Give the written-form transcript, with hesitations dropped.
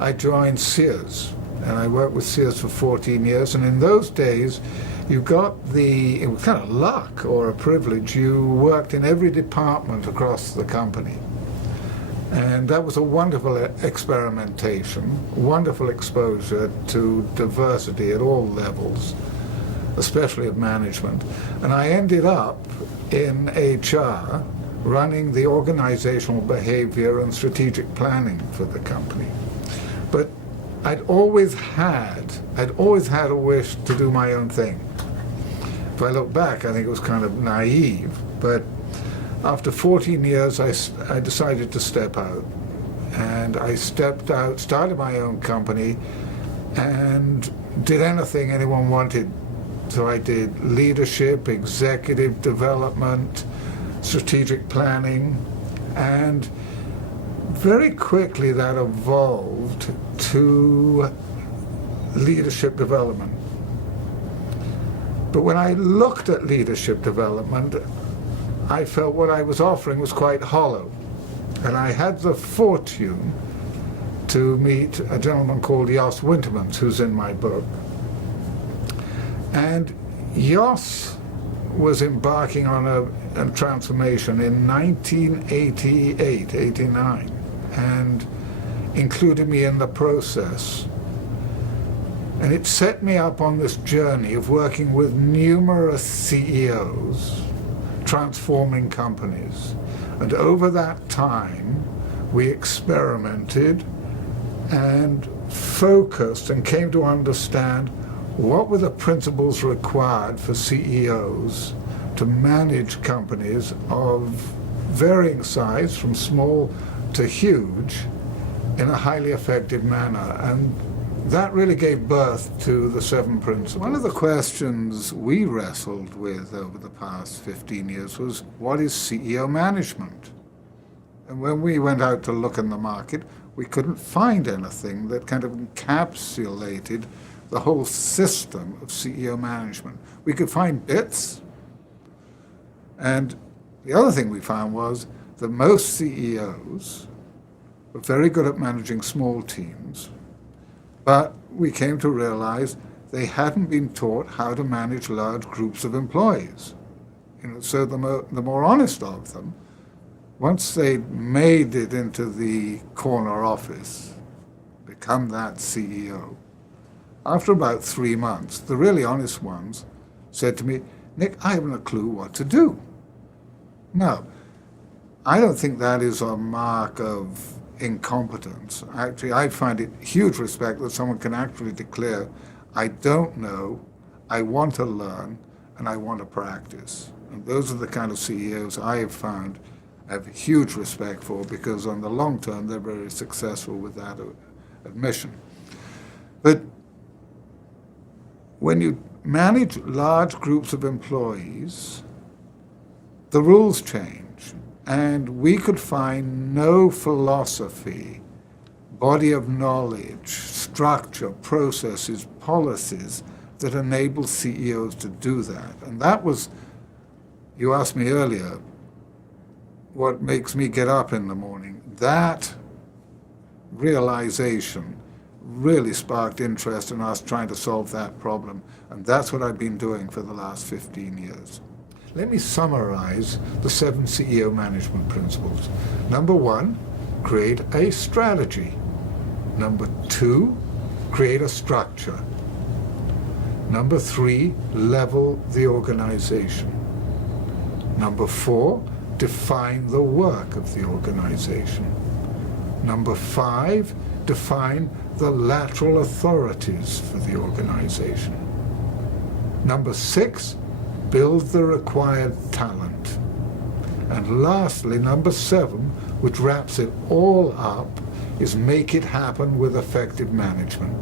I joined Sears, and I worked with Sears for 14 years, and in those days, you got it was kind of luck or a privilege, you worked in every department across the company. And that was a wonderful experimentation, wonderful exposure to diversity at all levels, especially of management. And I ended up in HR running the organizational behavior and strategic planning for the company. But I'd always had a wish to do my own thing. If I look back, I think it was kind of naive, but after 14 years, I decided to step out. And I stepped out, started my own company, and did anything anyone wanted. So I did leadership, executive development, strategic planning, and very quickly that evolved to leadership development. But when I looked at leadership development, I felt what I was offering was quite hollow. And I had the fortune to meet a gentleman called Jos Wintermans, who's in my book. And Jos was embarking on a transformation in 1988, 89, and included me in the process. And it set me up on this journey of working with numerous CEOs, transforming companies. And over that time, we experimented and focused and came to understand what were the principles required for CEOs to manage companies of varying size, from small to huge, in a highly effective manner. And that really gave birth to the 7 principles. One of the questions we wrestled with over the past 15 years was, what is CEO management? And when we went out to look in the market, we couldn't find anything that kind of encapsulated the whole system of CEO management. We could find bits, and the other thing we found was that most CEOs were very good at managing small teams, but we came to realize they hadn't been taught how to manage large groups of employees. So the more honest of them, once they made it into the corner office, become that CEO, after about 3 months, the really honest ones said to me, Nick, I haven't a clue what to do. Now, I don't think that is a mark of incompetence. Actually, I find it huge respect that someone can actually declare, I don't know, I want to learn, and I want to practice. And those are the kind of CEOs I have found I have huge respect for, because on the long term, they're very successful with that admission. But when you manage large groups of employees, the rules change. And we could find no philosophy, body of knowledge, structure, processes, policies that enable CEOs to do that. And that was, you asked me earlier, what makes me get up in the morning. That realization really sparked interest in us trying to solve that problem. And that's what I've been doing for the last 15 years. Let me summarize the 7 CEO management principles. Number 1, create a strategy. Number 2, create a structure. Number 3, level the organization. Number 4, define the work of the organization. Number 5, define the lateral authorities for the organization. Number 6, build the required talent. And lastly, number 7, which wraps it all up, is make it happen with effective management.